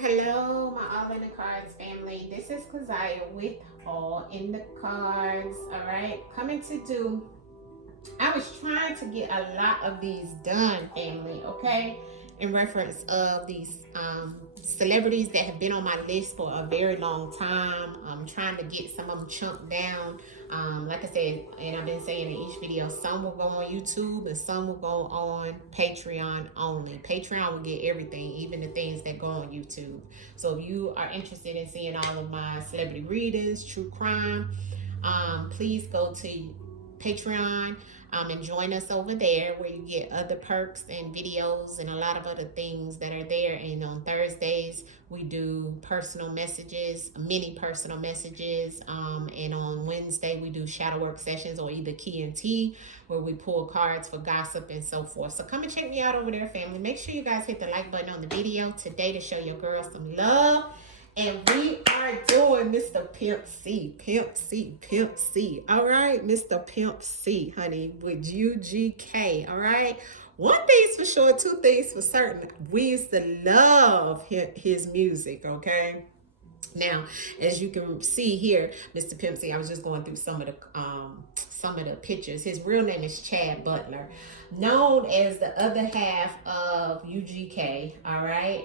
Hello, my All in the Cards family. This is Keziah with All in the Cards. All right, coming to do. I was trying to get a lot of these done, family. Okay, in reference of these celebrities that have been on my list for a very long time. I'm trying to get some of them chunked down. Like I said, and I've been saying in each video, some will go on YouTube and some will go on Patreon only. Patreon will get everything, even the things that go on YouTube. So if you are interested in seeing all of my celebrity readings, true crime, please go to Patreon and join us over there where you get other perks and videos and a lot of other things that are there. And on Thursdays, we do personal messages, mini personal messages. And on Wednesday, we do shadow work sessions or either key and tea where we pull cards for gossip and so forth. So come and check me out over there, family. Make sure you guys hit the like button on the video today to show your girl some love. And we are doing Mr. Pimp C, Pimp C, Pimp C. All right, Mr. Pimp C, honey, with UGK. All right. One thing's for sure, two things for certain. We used to love his music, okay? Now, as you can see here, Mr. Pimp C, I was just going through some of the pictures. His real name is Chad Butler, known as the other half of UGK. All right,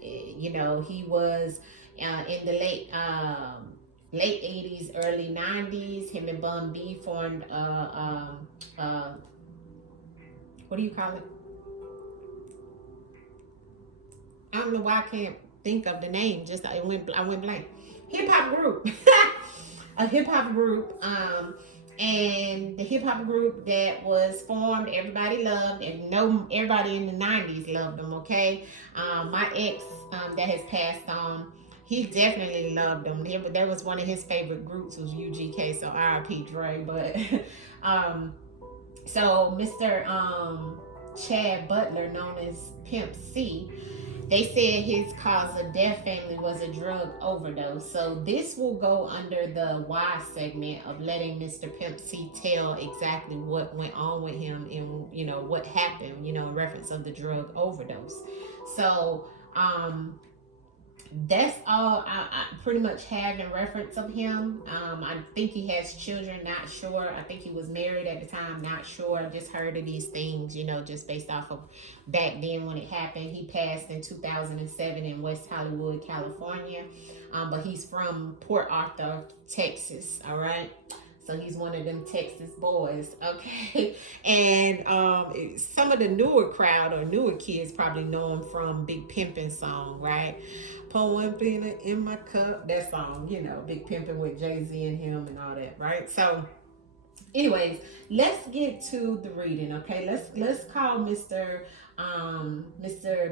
he was in the late 80s, early 90s. Him and Bun B formed what do you call it? I don't know why I can't think of the name. Just I went blank. Hip hop group, a hip hop group. And the hip hop group that was formed, everybody loved, and no, everybody in the '90s loved them. Okay, my ex that has passed on, he definitely loved them. That was one of his favorite groups was UGK. So R.I.P. Dre. But so Mr. Chad Butler, known as Pimp C, they said his cause of death, family, was a drug overdose. So this will go under the why segment of letting Mr. Pimp C tell exactly what went on with him and what happened, in reference of the drug overdose. So that's all I pretty much have in reference of him. I think he has children, not sure. I think he was married at the time, not sure. I just heard of these things, just based off of back then when it happened. He passed in 2007 in West Hollywood, California. But he's from Port Arthur, Texas, all right? So he's one of them Texas boys, okay? And some of the newer crowd or newer kids probably know him from Big Pimpin' song, right? Pour one peanut in my cup. That song, Big Pimpin' with Jay-Z and him and all that, right? So anyways, let's get to the reading, okay? Let's call Mr.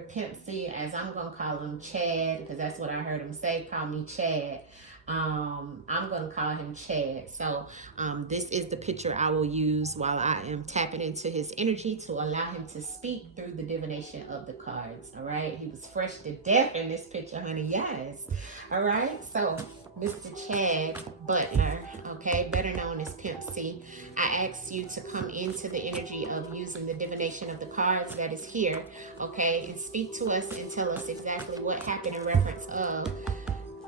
Pimp C, as I'm gonna call him, Chad, because that's what I heard him say. Call me Chad. I'm gonna call him Chad. So this is the picture I will use while I am tapping into his energy to allow him to speak through the divination of the cards. All right, he was fresh to death in this picture, honey. Yes. All right, so Mr. Chad Butler, okay, better known as Pimp C, I ask you to come into the energy of using the divination of the cards that is here, okay, and speak to us and tell us exactly what happened in reference of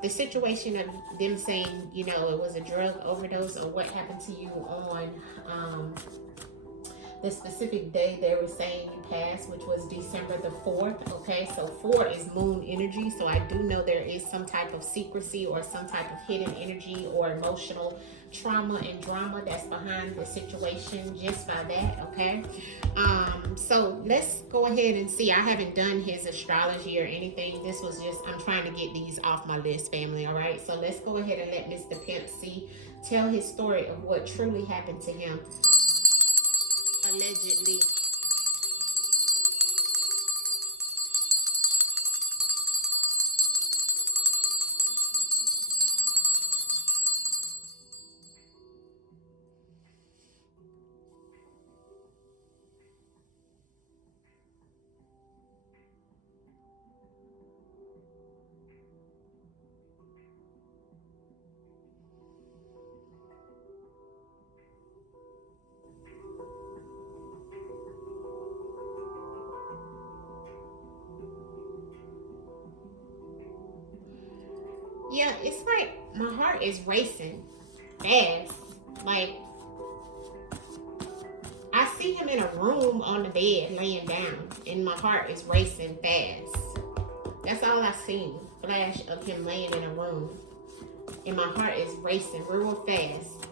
the situation of them saying, it was a drug overdose, or what happened to you on the specific day they were saying you passed, which was December the 4th, okay? So 4 is moon energy, so I do know there is some type of secrecy or some type of hidden energy or emotional trauma and drama that's behind the situation just by that, okay? So let's go ahead and see. I haven't done his astrology or anything. This was just, I'm trying to get these off my list, family, all right? So let's go ahead and let Mr. Pimp C tell his story of what truly happened to him, allegedly. Yeah, it's like my heart is racing fast. Like, I see him in a room on the bed laying down, and my heart is racing fast. That's all I seen. Flash of him laying in a room, and my heart is racing real fast.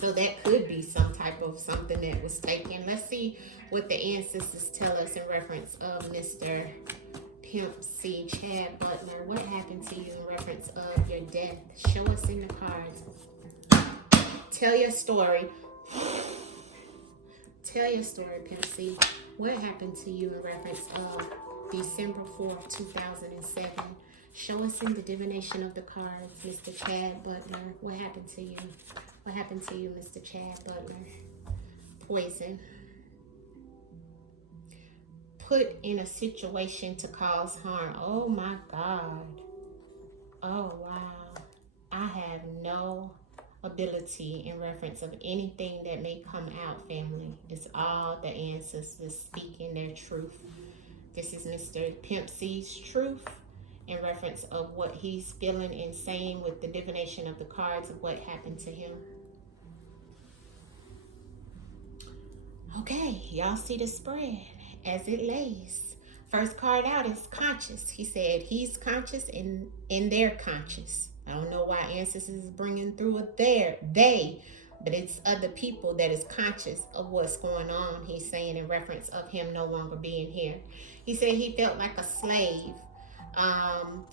So that could be some type of something that was taken. Let's see what the ancestors tell us in reference of Mr. Pimp C, Chad Butler. What happened to you in reference of your death? Show us in the cards. Tell your story. Tell your story, Pimp C. What happened to you in reference of December 4th, 2007? Show us in the divination of the cards, Mr. Chad Butler. What happened to you? What happened to you, Mr. Chad Butler? Poison. Put in a situation to cause harm. Oh my God. Oh wow. I have no ability in reference of anything that may come out, family. It's all the ancestors speaking their truth. This is Mr. Pimp C's truth in reference of what he's feeling and saying with the divination of the cards of what happened to him. Okay, y'all see the spread as it lays. First card out is conscious. He said he's conscious and they're conscious. I don't know why ancestors is bringing through it they, but it's other people that is conscious of what's going on. He's saying in reference of him no longer being here. He said he felt like a slave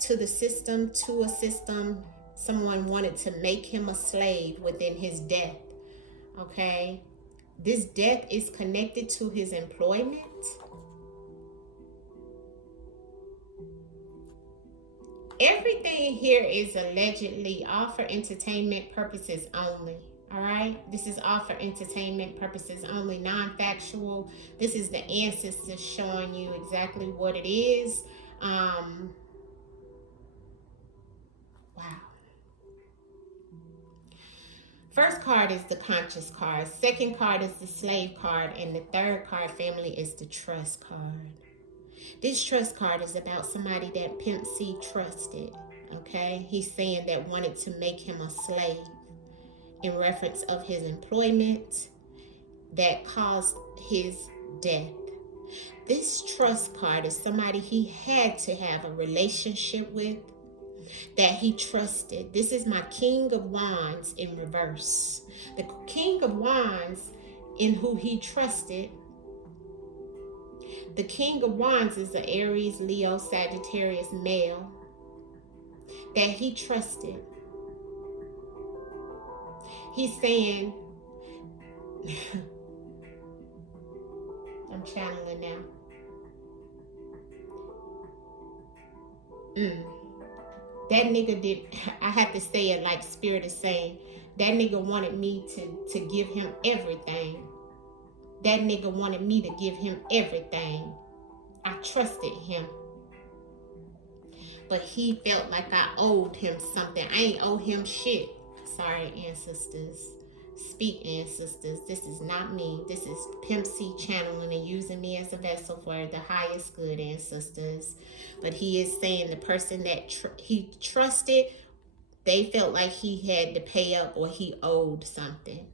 to the system, to a system. Someone wanted to make him a slave within his death. Okay. This death is connected to his employment. Everything here is allegedly all for entertainment purposes only. All right. This is all for entertainment purposes only, non-factual. This is the ancestors showing you exactly what it is. Wow. First card is the conscious card. Second card is the slave card. And the third card, family, is the trust card. This trust card is about somebody that Pimp C trusted. Okay. He's saying that wanted to make him a slave in reference of his employment that caused his death. This trust card is somebody he had to have a relationship with, that he trusted. This is my King of Wands in reverse. The King of Wands in who he trusted. The King of Wands is the Aries, Leo, Sagittarius male that he trusted. He's saying, I'm channeling now. That nigga did, I have to say it like Spirit is saying, that nigga wanted me to give him everything. That nigga wanted me to give him everything. I trusted him. But he felt like I owed him something. I ain't owe him shit. Sorry, ancestors. Speak, ancestors. This is not me. This is Pimp C channeling and using me as a vessel for the highest good, ancestors. But he is saying the person that he trusted, they felt like he had to pay up or he owed something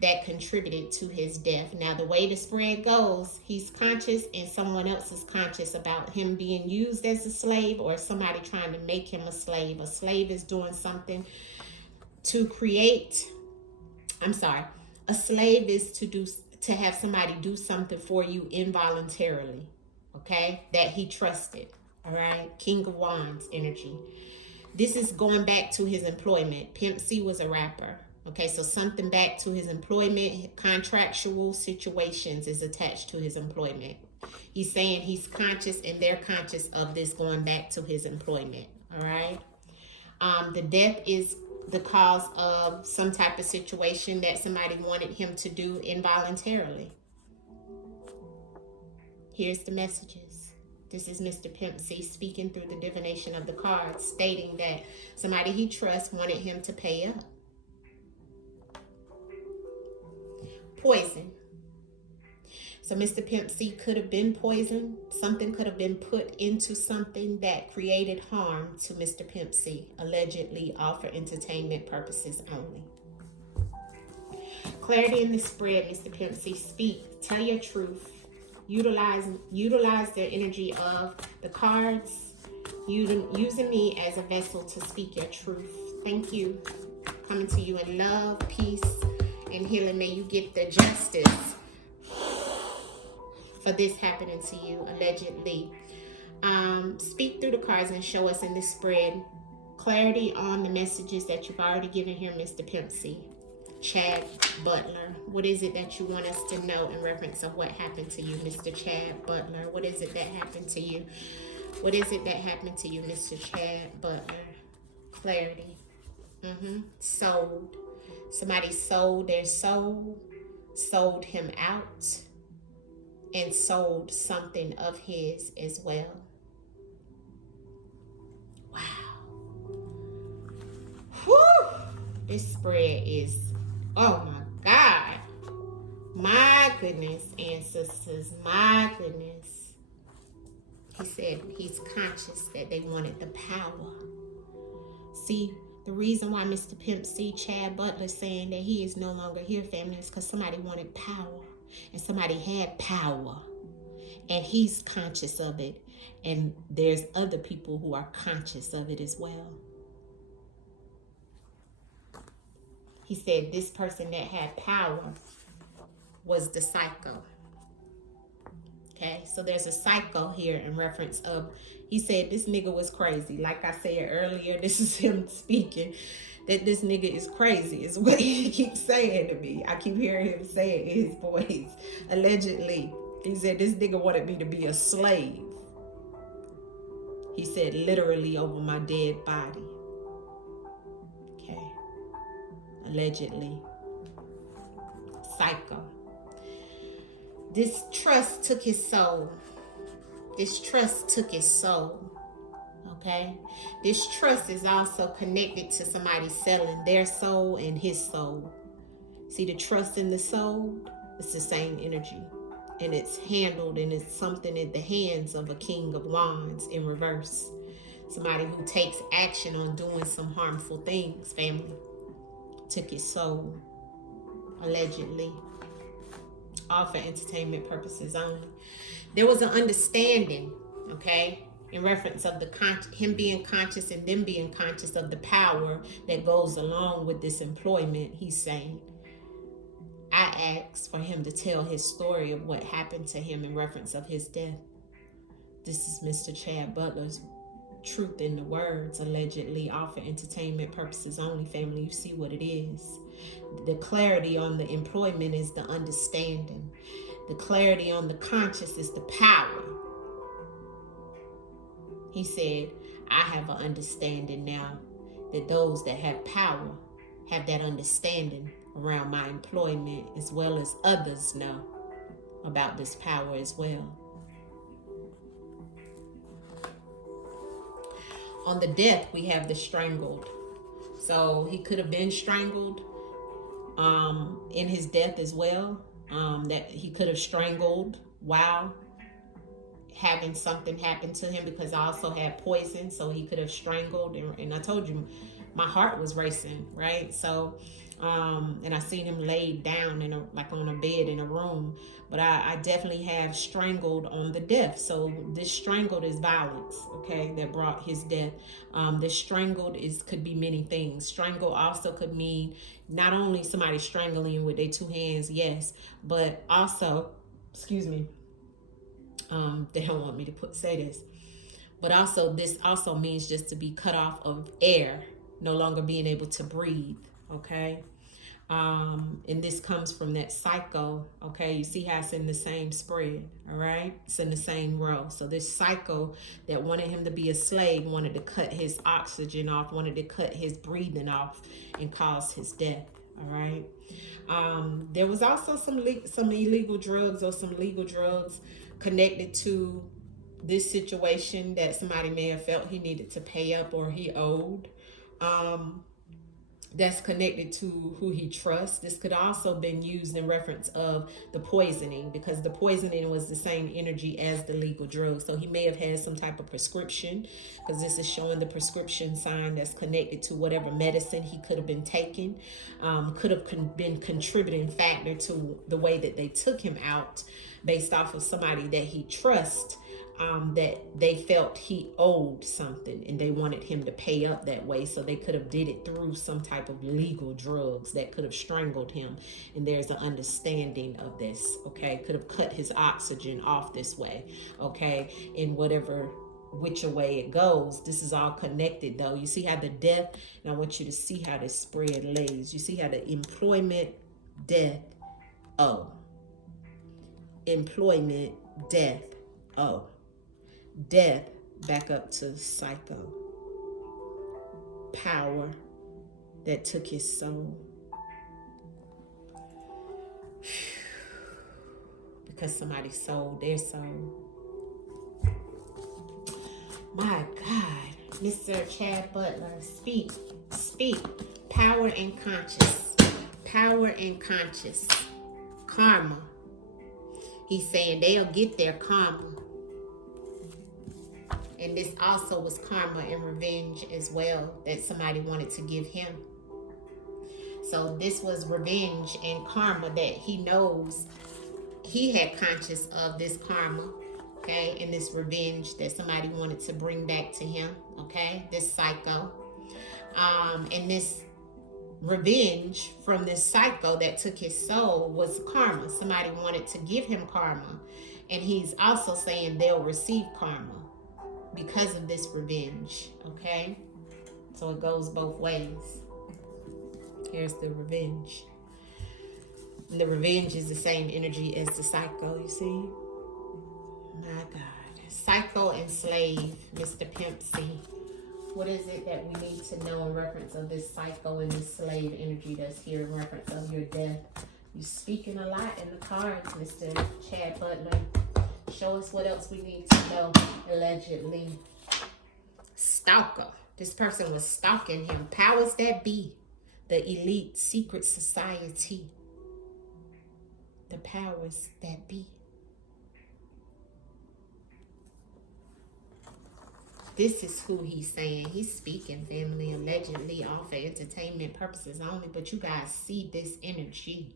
that contributed to his death. Now, the way the spread goes, he's conscious and someone else is conscious about him being used as a slave or somebody trying to make him a slave. A slave is doing something to create, a slave is to have somebody do something for you involuntarily, okay, that he trusted. All right, King of Wands energy. This is going back to his employment. Pimp C was a rapper. Okay, so something back to his employment, contractual situations is attached to his employment. He's saying he's conscious and they're conscious of this going back to his employment. All right. The death is the cause of some type of situation that somebody wanted him to do involuntarily. Here's the messages. This is Mr. Pimp C speaking through the divination of the cards, stating that somebody he trusts wanted him to pay up. Poison. So Mr. Pimp C could have been poisoned. Something could have been put into something that created harm to Mr. Pimp C, allegedly all for entertainment purposes only. Clarity in the spread, Mr. Pimp C. Speak. Tell your truth. Utilize the energy of the cards. Using me as a vessel to speak your truth. Thank you. Coming to you in love, peace, and healing. May you get the justice for this happening to you, allegedly. Speak through the cards and show us in this spread clarity on the messages that you've already given here, Mr. Pimp C. Chad Butler, what is it that you want us to know in reference of what happened to you, Mr. Chad Butler? What is it that happened to you? What is it that happened to you, Mr. Chad Butler? Clarity. Sold. Somebody sold their soul, sold him out, and sold something of his as well. Wow. Whew. This spread is, oh my God. My goodness, ancestors, my goodness. He said he's conscious that they wanted the power. See, the reason why Mr. Pimp C, Chad Butler, saying that he is no longer here, family, is because somebody wanted power. And somebody had power. And he's conscious of it. And there's other people who are conscious of it as well. He said this person that had power was the psycho. Okay, so there's a psycho here in reference of, he said this nigga was crazy. Like I said earlier, this is him speaking, that this nigga is crazy is what he keeps saying to me. I keep hearing him say it in his voice. Allegedly, he said this nigga wanted me to be a slave. He said literally over my dead body. Okay, allegedly. Psycho. This trust took his soul. This trust took his soul. Okay? This trust is also connected to somebody selling their soul and his soul. See, the trust in the soul, it's the same energy. And it's handled, and it's something in the hands of a king of wands in reverse. Somebody who takes action on doing some harmful things, family. Took his soul, allegedly. All for entertainment purposes only. There was an understanding, okay, in reference of him being conscious and them being conscious of the power that goes along with this employment. He's saying, I asked for him to tell his story of what happened to him in reference of his death. This is Mr. Chad Butler's truth in the words, allegedly, all for entertainment purposes only, family. You see what it is. The clarity on the employment is the understanding. The clarity on the conscious is the power. He said, I have an understanding now that those that have power have that understanding around my employment, as well as others know about this power as well. On the death, we have the strangled. So he could have been strangled in his death as well. That he could have strangled while having something happen to him, because I also had poison, so he could have strangled. And I told you, my heart was racing, right? So, and I seen him laid down like on a bed in a room. But I definitely have strangled on the death. So this strangled is violence, okay, that brought his death. This strangled could be many things. Strangle also could mean not only somebody strangling you with their two hands, yes, but also, excuse me, they don't want me to say this, but also this also means just to be cut off of air, no longer being able to breathe, okay? And this comes from that psycho, okay? You see how it's in the same spread, all right? It's in the same row. So this psycho that wanted him to be a slave, wanted to cut his oxygen off, wanted to cut his breathing off, and cause his death, all right? There was also some illegal drugs or some legal drugs connected to this situation that somebody may have felt he needed to pay up or he owed. that's connected to who he trusts. This could also been used in reference of the poisoning, because the poisoning was the same energy as the legal drug. So he may have had some type of prescription, because this is showing the prescription sign that's connected to whatever medicine he could have been taking. Could have been contributing factor to the way that they took him out, based off of somebody that he trusts. That they felt he owed something and they wanted him to pay up that way, so they could have did it through some type of legal drugs that could have strangled him. And there's an understanding of this, okay? Could have cut his oxygen off this way, okay? In whatever which way it goes, this is all connected though. You see how the death, and I want you to see how this spread lays. You see how the employment, death, employment, death, death, back up to psycho, power that took his soul, because somebody sold their soul. My God, Mr. Chad Butler, speak, power and conscious, karma. He's saying they'll get their karma. And this also was karma and revenge as well, that somebody wanted to give him. So this was revenge and karma that he knows he had conscious of, this karma, okay? And this revenge that somebody wanted to bring back to him, okay? This psycho. And this revenge from this psycho that took his soul was karma. Somebody wanted to give him karma. And he's also saying they'll receive karma because of this revenge, okay? So it goes both ways. Here's the revenge. And the revenge is the same energy as the psycho, you see? My God. Psycho and slave, Mr. Pimp C. What is it that we need to know in reference of this psycho and this slave energy that's here in reference of your death? You're speaking a lot in the cards, Mr. Chad Butler. Show us what else we need to know, allegedly. Stalker. This person was stalking him. Powers that be. The elite secret society. The powers that be. This is who he's saying. He's speaking, family, allegedly, all for entertainment purposes only. But you guys see this energy.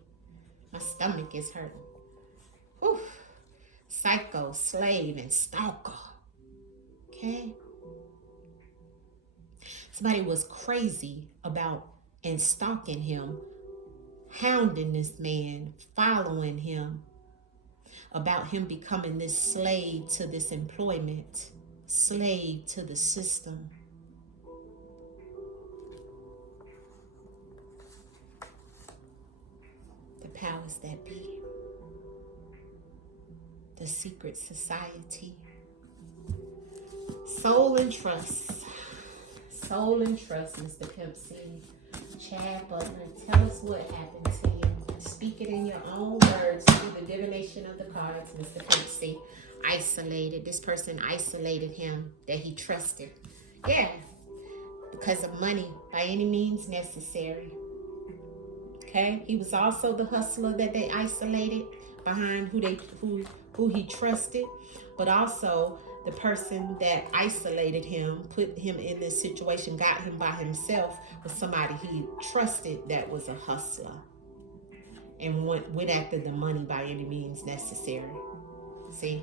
My stomach is hurting. Oof. Psycho, slave, and stalker. Okay? Somebody was crazy about and stalking him, hounding this man, following him, about him becoming this slave to this employment, slave to the system. The powers that be. The secret society. Soul and trust. Soul and trust, Mr. Pimp C. Chad Butler, tell us what happened to you. Speak it in your own words through the divination of the cards, Mr. Pimp C. Isolated. This person isolated him that he trusted. Yeah. Because of money, by any means necessary. Okay? He was also the hustler that they isolated behind who he trusted, but also the person that isolated him, put him in this situation, got him by himself, was somebody he trusted that was a hustler and went after the money by any means necessary. See?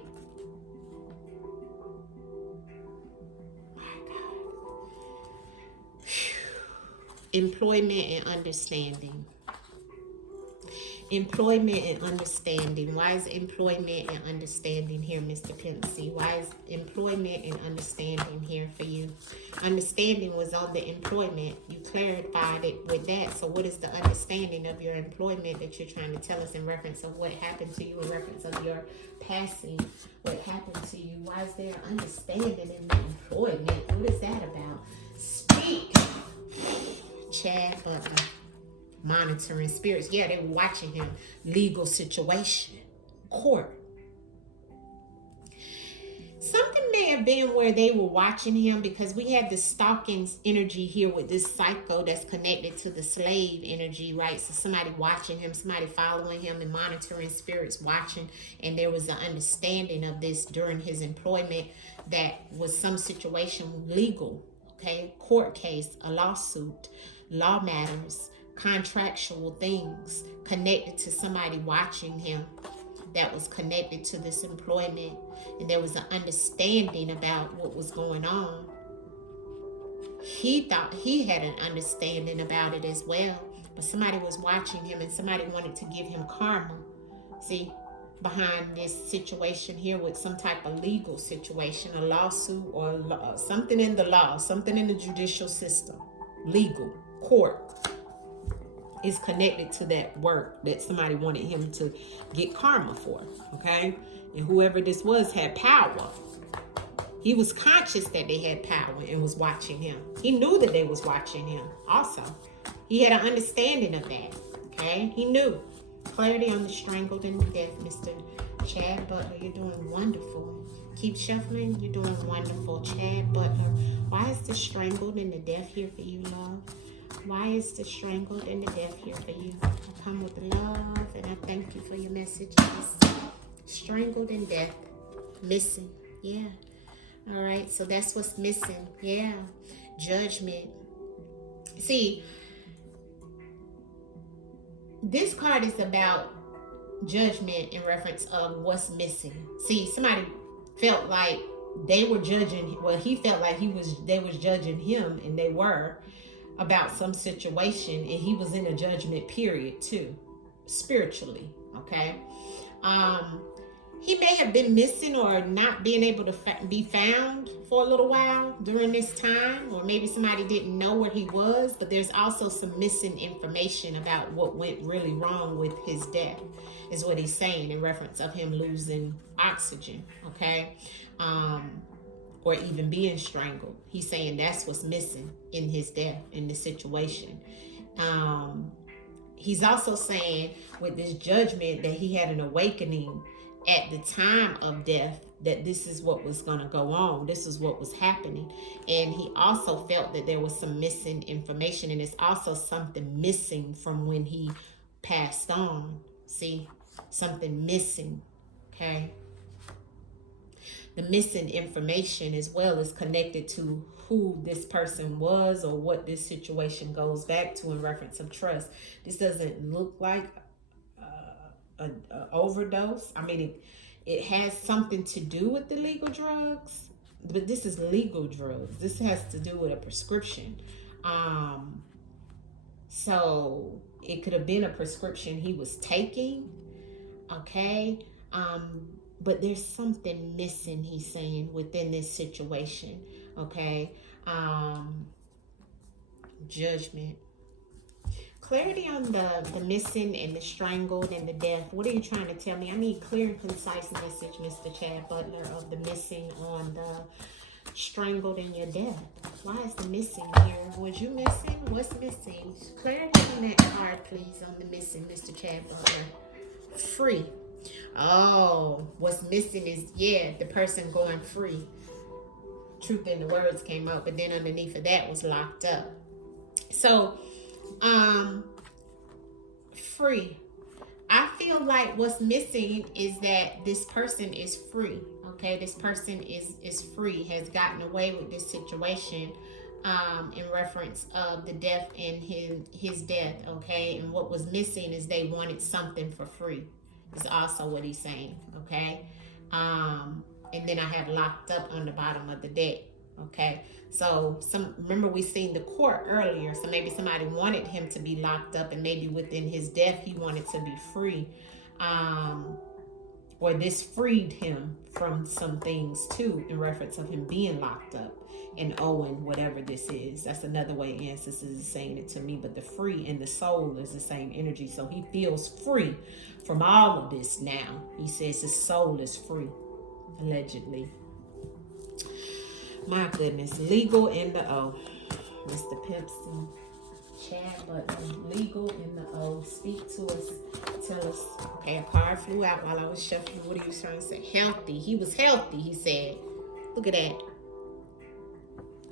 My God. Employment and understanding. Employment and understanding. Why is employment and understanding here, Mr. Pimp C? Why is employment and understanding here for you? Understanding was on the employment. You clarified it with that. So what is the understanding of your employment that you're trying to tell us in reference of what happened to you, in reference of your passing? What happened to you? Why is there understanding in the employment? What is that about? Speak. Chad Butler. Monitoring spirits. Yeah, they were watching him. Legal situation. Court. Something may have been where they were watching him, because we had the stalking energy here with this psycho that's connected to the slave energy, right? So somebody watching him, somebody following him and monitoring spirits watching. And there was an understanding of this during his employment that was some situation legal, okay? Court case, a lawsuit, law matters, contractual things connected to somebody watching him that was connected to this employment. And there was an understanding about what was going on. He thought he had an understanding about it as well, but somebody was watching him and somebody wanted to give him karma. See, behind this situation here with some type of legal situation, a lawsuit or something in the law, something in the judicial system, legal, court, is connected to that work that somebody wanted him to get karma for, okay? And whoever this was had power. He was conscious that they had power and was watching him. He knew that they was watching him also. He had an understanding of that, okay? He knew. Clarity on the strangled and the death, Mr. Chad Butler. You're doing wonderful. Keep shuffling. You're doing wonderful, Chad Butler. Why is the strangled and the death here for you, love? Why is the strangled and the death here for you? I come with love and I thank you for your messages. Strangled and death. Missing. Yeah. All right. So that's what's missing. Yeah. Judgment. See, this card is about judgment in reference of what's missing. See, somebody felt like they were judging. Well, he felt like they was judging him, and they were, about some situation, and he was in a judgment period too, spiritually, okay? He may have been missing or not being able to be found for a little while during this time, or maybe somebody didn't know where he was, but there's also some missing information about what went really wrong with his death, is what he's saying in reference of him losing oxygen, okay? Or even being strangled. He's saying that's what's missing in his death, in this situation. He's also saying with this judgment that he had an awakening at the time of death, that this is what was going to go on. This is what was happening. And he also felt that there was some missing information, and it's also something missing from when he passed on. See, something missing, okay? The missing information as well is connected to who this person was or what this situation goes back to in reference of trust. This doesn't look like an overdose. I mean, it has something to do with the legal drugs, but this is legal drugs. This has to do with a prescription. So it could have been a prescription he was taking, okay? But there's something missing, he's saying, within this situation, okay? Judgment. Clarity on the missing and the strangled and the death. What are you trying to tell me? I need clear and concise message, Mr. Chad Butler, of the missing on the strangled and your death. Why is the missing here? Was you missing? What's missing? Clarity on that card, please, on the missing, Mr. Chad Butler. Free. Oh, what's missing is, yeah, the person going free. Truth in the words came out, but then underneath of that was locked up. So, free. I feel like what's missing is that this person is free. Okay, this person is free, has gotten away with this situation, in reference of the death and his death. Okay, and what was missing is they wanted something for free. Is also what he's saying, okay? And then I have locked up on the bottom of the deck, okay? So remember we seen the court earlier, so maybe somebody wanted him to be locked up, and maybe within his death he wanted to be free, or this freed him from some things too, in reference of him being locked up and owing whatever this is. That's another way ancestors is saying it to me, but the free and the soul is the same energy. So he feels free from all of this now. He says his soul is free, allegedly. My goodness. Legal in the O. Mr. Pimp, Chad Butler. Legal in the O. Speak to us. Tell us. Okay, a card flew out while I was shuffling. What are you trying to say? Healthy. He was healthy, he said. Look at that.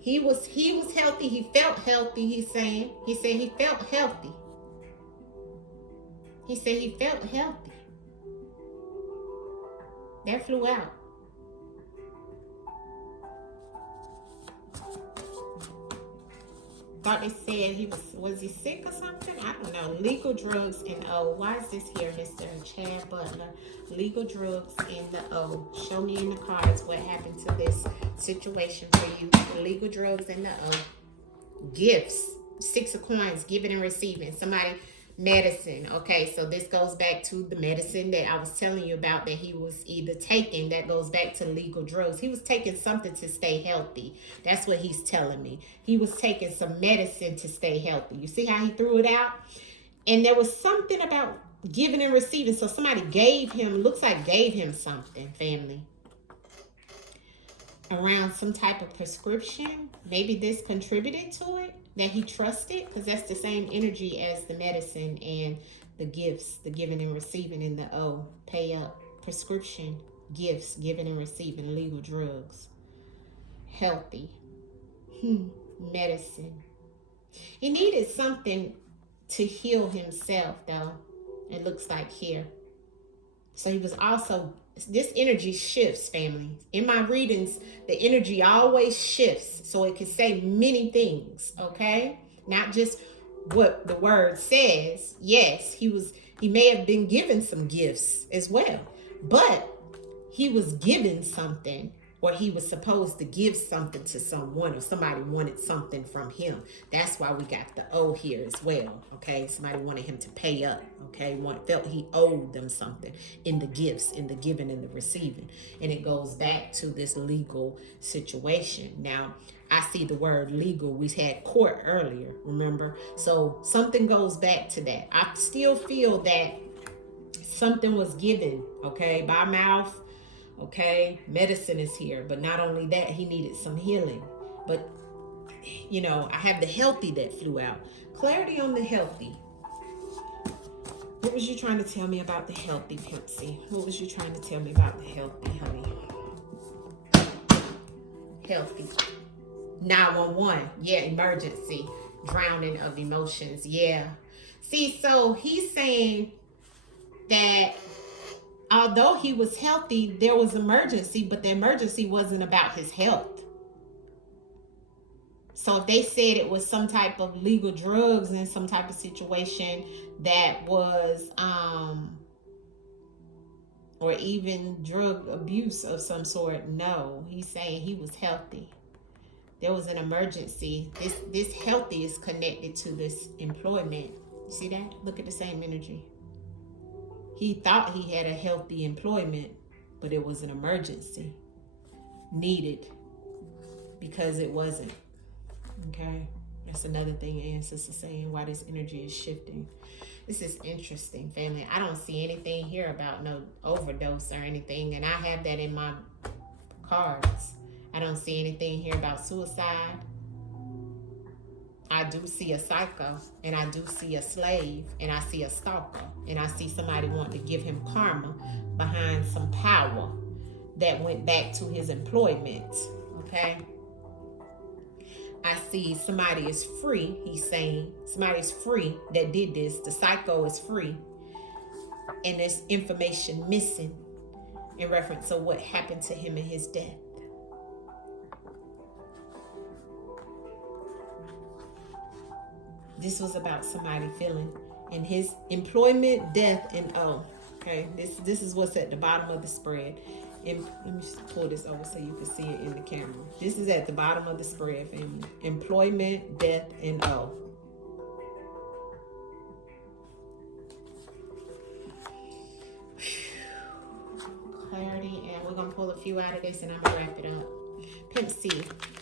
He was healthy. He felt healthy, he's saying. He said he felt healthy. He said he felt healthy. That flew out. Thought they said he was he sick or something? I don't know. Legal drugs in O. Why is this here, Mr. Chad Butler? Legal drugs in the O. Show me in the cards what happened to this situation for you. Legal drugs in the O. Gifts. 6 of coins, giving and receiving. Somebody, medicine. Okay, so this goes back to the medicine that I was telling you about that he was either taking. That goes back to legal drugs. He was taking something to stay healthy. That's what he's telling me. He was taking some medicine to stay healthy. You see how he threw it out? And there was something about giving and receiving. So somebody gave him, looks like gave him something, family. Around some type of prescription. Maybe this contributed to it. That he trusted, because that's the same energy as the medicine and the gifts, the giving and receiving in the O. Pay up, prescription, gifts, giving and receiving, legal drugs, healthy, medicine. He needed something to heal himself, though. It looks like here. So he was also, this energy shifts, family. In my readings, the energy always shifts. So it can say many things, okay? Not just what the word says. Yes, he may have been given some gifts as well. But he was given something, or he was supposed to give something to someone, or somebody wanted something from him. That's why we got the O here as well, okay? Somebody wanted him to pay up, okay? Felt he owed them something in the gifts, in the giving and the receiving. And it goes back to this legal situation. Now, I see the word legal. We had court earlier, remember? So something goes back to that. I still feel that something was given, okay, by mouth. Okay, medicine is here, but not only that, he needed some healing. But, you know, I have the healthy that flew out. Clarity on the healthy. What was you trying to tell me about the healthy, Pimp C? What was you trying to tell me about the healthy, honey? Healthy. 911. Yeah, emergency. Drowning of emotions. Yeah. See, so he's saying that although he was healthy, there was emergency, but the emergency wasn't about his health. So if they said it was some type of legal drugs in some type of situation that was, or even drug abuse of some sort, no, he's saying he was healthy. There was an emergency. This healthy is connected to this employment. See that? Look at the same energy. He thought he had a healthy employment, but it was an emergency needed because it wasn't. Okay? That's another thing Ancestors are saying, why this energy is shifting. This is interesting, family. I don't see anything here about no overdose or anything, and I have that in my cards. I don't see anything here about suicide. I do see a psycho, and I do see a slave, and I see a stalker, and I see somebody wanting to give him karma behind some power that went back to his employment, okay? I see somebody is free, he's saying. Somebody's free that did this. The psycho is free, and there's information missing in reference to what happened to him in his death. This was about somebody feeling in his employment, death, and okay. This is what's at the bottom of the spread. And let me just pull this over so you can see it in the camera. This is at the bottom of the spread, family. Employment, death, and clarity, and we're gonna pull a few out of this, and I'm gonna wrap it up. Pimp C,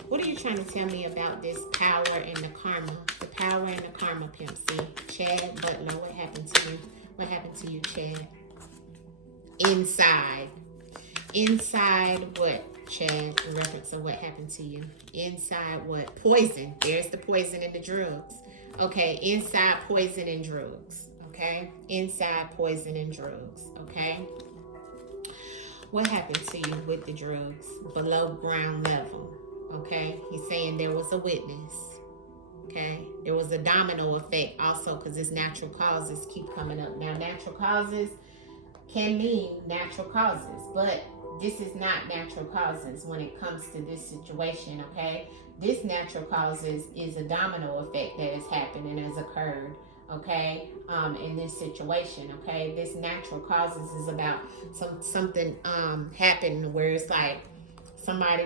what are you trying to tell me about this power and the karma? The power and the karma, Pimp C. Chad Butler, what happened to you? What happened to you, Chad? Inside. Inside what, Chad? In reference to what happened to you. Inside what? Poison. There's the poison and the drugs. Okay, inside poison and drugs. Okay? Inside poison and drugs. Okay? What happened to you with the drugs below ground level? Okay, he's saying there was a witness. Okay, there was a domino effect also, because it's natural causes keep coming up. Now, natural causes can mean natural causes, but this is not natural causes when it comes to this situation. Okay, this natural causes is a domino effect that has happened and has occurred. Okay, in this situation. Okay, this natural causes is about something happened where it's like somebody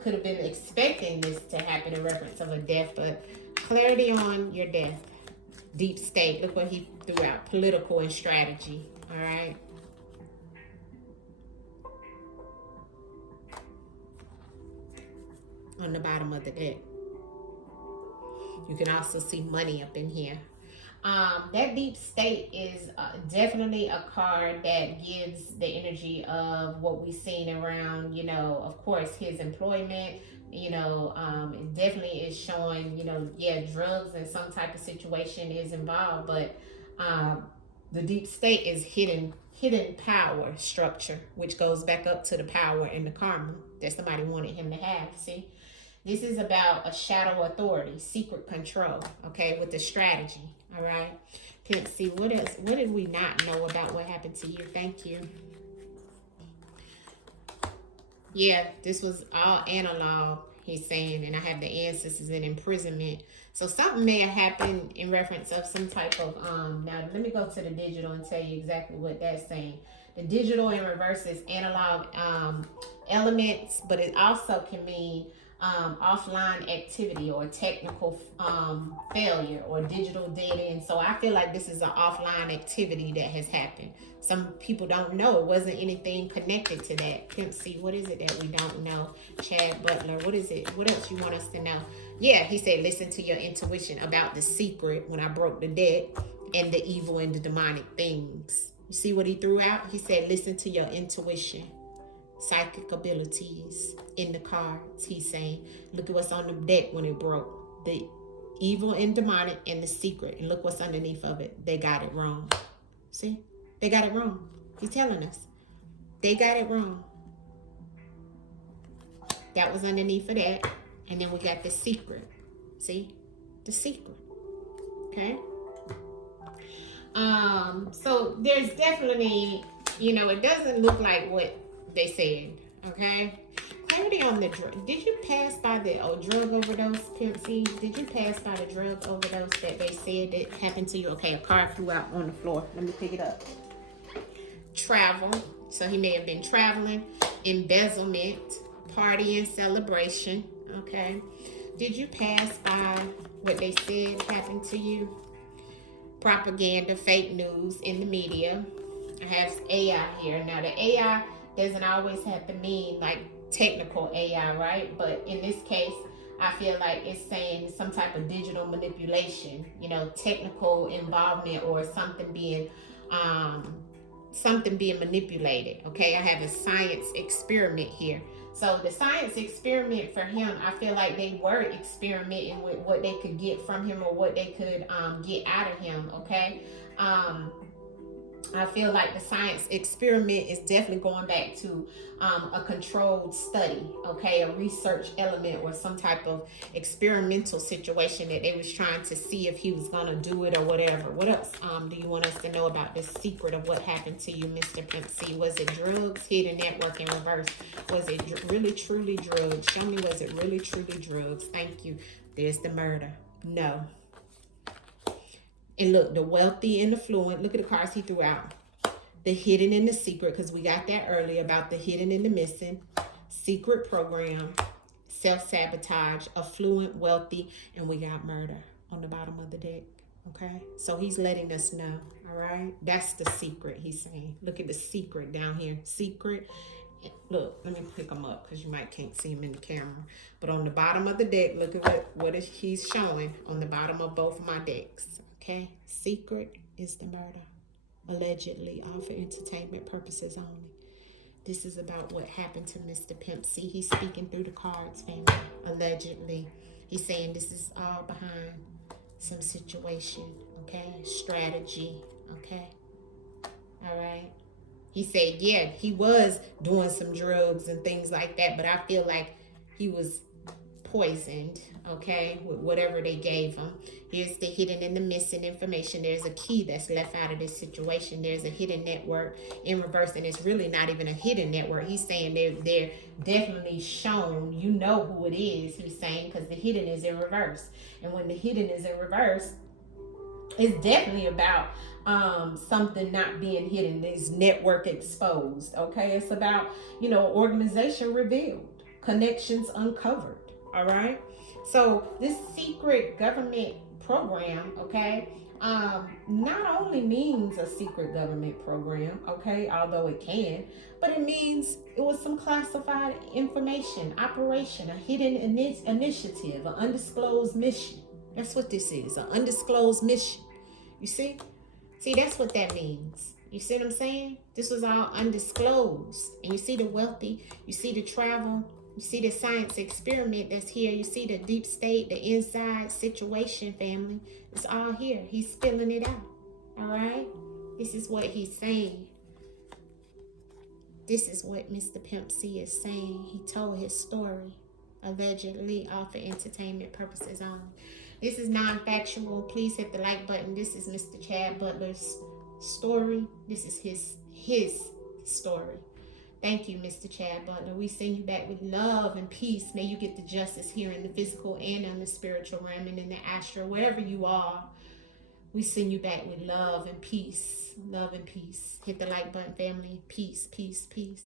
could have been expecting this to happen in reference of a death, but clarity on your death. Deep state. Look what he threw out. Political and strategy. All right. On the bottom of the deck. You can also see money up in here. That deep state is definitely a card that gives the energy of what we've seen around, you know, of course, his employment, you know, it definitely is showing, you know, yeah, drugs and some type of situation is involved, but the deep state is hidden power structure, which goes back up to the power and the karma that somebody wanted him to have. See, this is about a shadow authority, secret control, okay, with the strategy. All right. Pimp C, what else? What did we not know about what happened to you? Thank you. Yeah, this was all analog, he's saying, and I have the ancestors in imprisonment. So something may have happened in reference of some type of, now let me go to the digital and tell you exactly what that's saying. The digital in reverse is analog elements, but it also can mean offline activity or technical failure or digital dead end. So I feel like this is an offline activity that has happened. Some people don't know. It wasn't anything connected to that. Pimp C, what is it that we don't know? Chad Butler, what is it? What else you want us to know? Yeah, he said, listen to your intuition about the secret when I broke the deck and the evil and the demonic things. You see what he threw out? He said, listen to your intuition. Psychic abilities in the cards, he's saying. Look at what's on the deck when it broke. The evil and demonic and the secret. And look what's underneath of it. They got it wrong. See? They got it wrong. He's telling us. They got it wrong. That was underneath of that. And then we got the secret. See? The secret. Okay? So there's definitely, you know, it doesn't look like what they said, okay? Clarity on the drug. Did you pass by the drug overdose, Pimp C? Did you pass by the drug overdose that they said that happened to you? Okay, a card flew out on the floor. Let me pick it up. Travel. So he may have been traveling. Embezzlement. Party and celebration. Okay. Did you pass by what they said happened to you? Propaganda, fake news in the media. I have AI here. Now the AI doesn't always have to mean like technical AI, right? But in this case, I feel like it's saying some type of digital manipulation, you know, technical involvement or something being manipulated. Okay, I have a science experiment here. So the science experiment for him, I feel like they were experimenting with what they could get from him or what they could get out of him. Okay. I feel like the science experiment is definitely going back to a controlled study, okay, a research element or some type of experimental situation that they was trying to see if he was going to do it or whatever. What else do you want us to know about the secret of what happened to you, Mr. Pimp C? Was it drugs, hidden network in reverse? Was it really, truly drugs? Show me, was it really, truly drugs? Thank you. There's the murder. No. And look, the wealthy and the fluent. Look at the cards he threw out. The hidden and the secret, because we got that earlier about the hidden and the missing. Secret program, self-sabotage, affluent, wealthy, and we got murder on the bottom of the deck. Okay? So he's letting us know. All right? That's the secret, he's saying. Look at the secret down here. Secret. Look, let me pick them up because you might can't see him in the camera. But on the bottom of the deck, look at what he's showing on the bottom of both of my decks. Okay? Secret is the murder. Allegedly, all for entertainment purposes only. This is about what happened to Mr. Pimp C. He's speaking through the cards, family. Allegedly. He's saying this is all behind some situation. Okay? Strategy. Okay? All right? He said, yeah, he was doing some drugs and things like that, but I feel like he was poisoned, okay, with whatever they gave him. Here's the hidden and the missing information. There's a key that's left out of this situation. There's a hidden network in reverse, and it's really not even a hidden network. He's saying they're definitely shown. You know who it is, he's saying, because the hidden is in reverse. And when the hidden is in reverse, it's definitely about something not being hidden, this network exposed. Okay, it's about, organization revealed, connections uncovered. All right, so this secret government program, okay, not only means a secret government program, okay, although it can, but it means it was some classified information, operation, a hidden initiative, an undisclosed mission. That's what this is, an undisclosed mission. You see? See, that's what that means. You see what I'm saying? This was all undisclosed. And you see the wealthy, you see the travel, you see the science experiment that's here, you see the deep state, the inside situation, family. It's all here. He's spilling it out. All right? This is what he's saying. This is what Mr. Pimp C is saying. He told his story, allegedly, all for entertainment purposes only. This is non-factual. Please hit the like button. This is Mr. Chad Butler's story. This is his story. Thank you, Mr. Chad Butler. We send you back with love and peace. May you get the justice here in the physical and in the spiritual realm and in the astral, wherever you are. We send you back with love and peace. Love and peace. Hit the like button, family. Peace, peace, peace.